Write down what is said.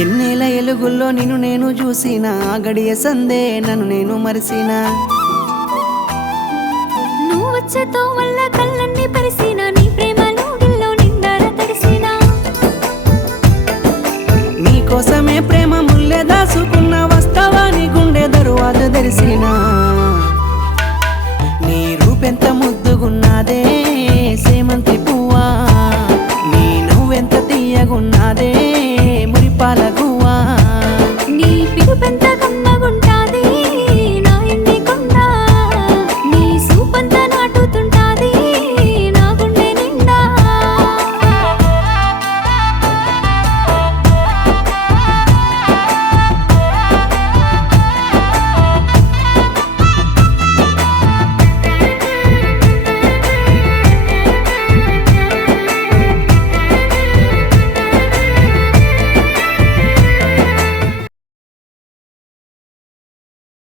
ఎన్నేల ఎలుగుల్లో నిన్ను నేను చూసిన గడియ సందే నన్ను నేను మరిసిన నువ్వు వచ్చేతో వల్ల కళ్ళన్నీ పరిసిన నీ ప్రేమలో గిల్లో నిండార తడిసిన నీకోసమే ప్రేమ ముల్లె దాసుకున్న వస్తావా నీ గుండె దరువాత తెరిసిన నీ రూపెంత ముద్దుగున్నాదే సేమంతి పువ్వా నీ నువ్వెంత తీయగున్నాదే మురిపాలకు